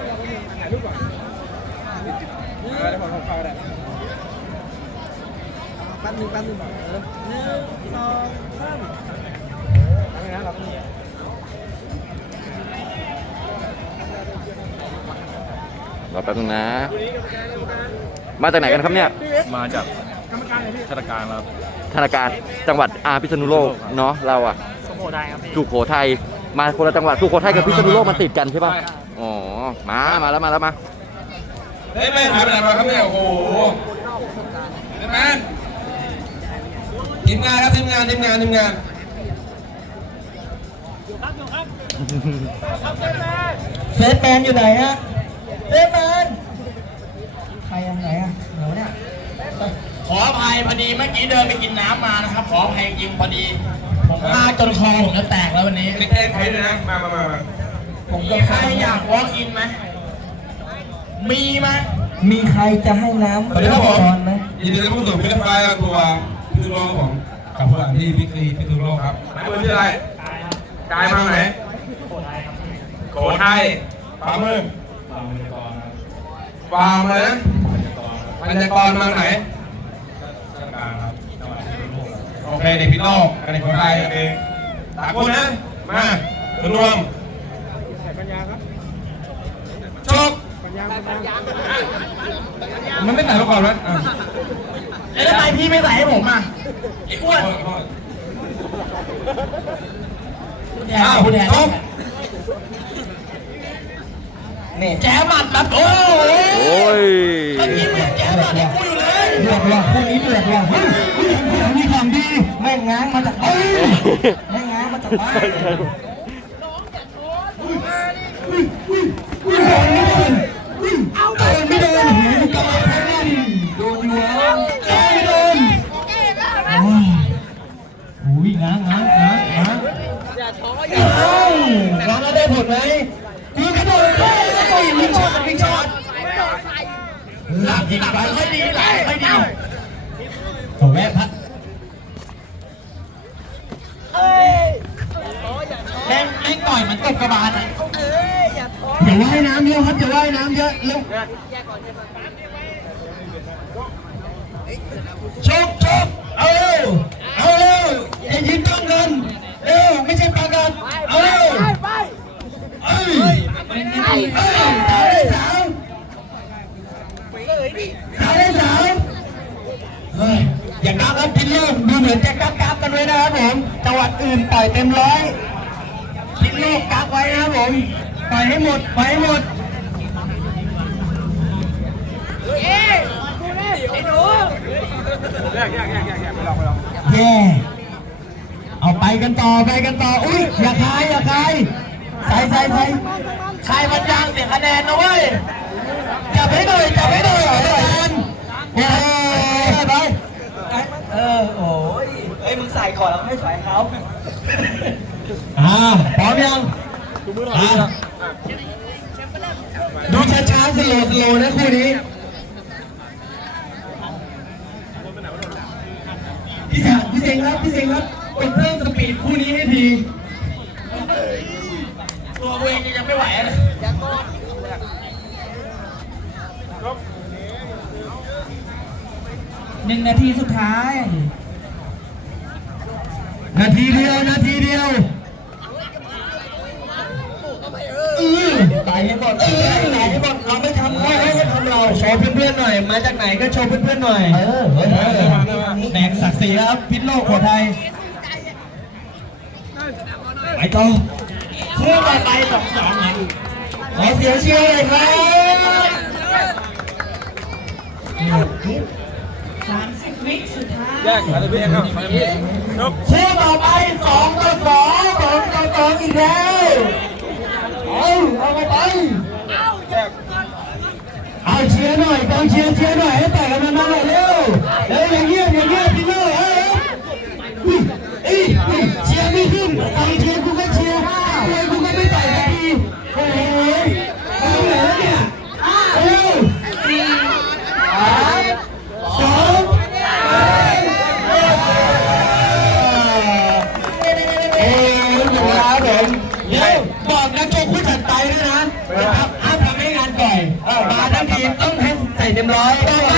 ถ่ารอเแป๊บนึงนหนึ่งนะ มาจากไหนกันครับเนี่ย มาจากธนาคารครับธนาคารจังหวัดอาพิษณุโลกเนาะเราอะสุโขทัยครับพี่สุโขทัยมาคนละจังหวัดสุโขทัยกับพิษณุโลกมันติดกันใช่ป่ะ อ๋อ มา มาแล้วมาแล้วมา เฮ้ยไม่หายไปไหนมาครับเนี่ยโอ้โหเดแมนทีมงานครับทีมงานทีมงานทีมงานเซฟแมนอยู่ไหนฮะเซฟแมนใครยังไหนอะเหนียวเนี่ยขออภัยพอดีเมื่อกี้เดินไปกินน้ำมานะครับ ขออภัยจริงพอดี ผมพลาดจนคอผมจะแตกแล้ววันนี้เล็กๆใครด้วยนะ มามามามา ผมมีใครอยาก walk in ไหม มีไหม มีใครจะให้น้ำสวัสดีครับผมตอนไหมยินดีต้อนรับเข้าสู่พิพิธภัณฑ์ตัวพิทุโลกครับผมกับพวกที่พิธีพิทุโลกครับหมายมือที่ออะไรกายมาไหนโขทัยขวามือฟาร์มอะไรนะปัญญากรมาไหนโอเคเด็กพิโลกกับเด็กโขทัยโอเคสามคนนะมาส่วนรวม มันไม่ใส่มาก่อนนะอะแล้วทำไมพี่ไม่ใส่ให้ผมอะไอ้อ้วนคุณแทนอ้าวคุณแทนโชคนี่แจ๊หมัดแบบโอ้โหโอ้ยเมื่อกี้มึงแจ๊หมัดให้กูอยู่เลยเดือดว่ะคู่นี้เดือดว่ะเฮ้ยเฮ้ยเฮ้ยมีของดีแม่งง้างมาจากบ้านแม่งง้างมาจากบ้านอุ้ย อุ้ยง้างง้างง้างง้างอย่าท้ออย่าท้อง้างแล้วได้ผลไหมกูกระโดดเลยแล้วก็วิ่งช็อตวิ่งช็อตหลังหลังค่อยดีหลังค่อยดีขอแวะพักแม่งแม่งต่อยมันตกกระบาลอะอย่าว่ายน้ำเยอะครับอย่าว่ายน้ำเยอะเร็วชกชกเอาเร็วเอาเร็ว สาวได้สาวเฮ้ยอย่าก้าวครับพินลูกดูเหมือนจะกักกักกันไว้นะครับผมจังหวัดอื่นปล่อยเต็มร้อยพินลูกกักไว้นะครับผมปล่อยให้หมดปล่อยให้หมดแย่เอาไปกันต่อไปกันต่ออุ้ยอย่าคายอย่าคายใส่ใส่ใส่ใครมันยางเสียคะแนนนะเว้ยจับให้หน่อยจับให้หน่อยอาจารย์โอ้ยไปเออโอ้ยเอ้ยมึงใส่ก่อนแล้วให้ใส่เขาอ่าพร้อมยังอ่าดูช้าๆสโลว์สโลว์นะคู่นี้พี่สาวพี่เซงครับพี่เซงครับกดเพิ่มสปีดคู่นี้ให้ทีตัวกูเองยังไม่ไหวเลยหนึ่งนาทีสุดท้าย นาทีเดียวนาทีเดียวเออตายให้หมดเออตายให้หมดเราไม่ทำเขาให้เขาทำเราโชว์เพื่อนๆหน่อย มาจากไหนก็โชว์เพื่อนๆหน่อยเออแบกศักดิ์ศรีครับพิษโลกโขทัยไปต่อคู่ต่อไปสองสองครับขอเสียงเชียร์หน่อยครับ สามสิบวิสุดท้าย แยกมาเลยพี่ครับมาเลยพี่น กคู่ต่อไปสองต่อสองสองต่อสองอีกแล้วเอาเอาไปไปเอาเชียร์หน่อยกองเชียร์เชียร์หน่อยให้แต่กันมาหน่อยเร็วเร็วอย่างเงี้ยอย่างเงี้ยพี่น้อยเอ้ย เดี๋ยวบอกนักโชว์คู่ถัดไปด้วยนะนะครับห้ามทำให้งานก่อยเออมาทั้งทีมต้องให้ใส่เต็มร้อยต้อง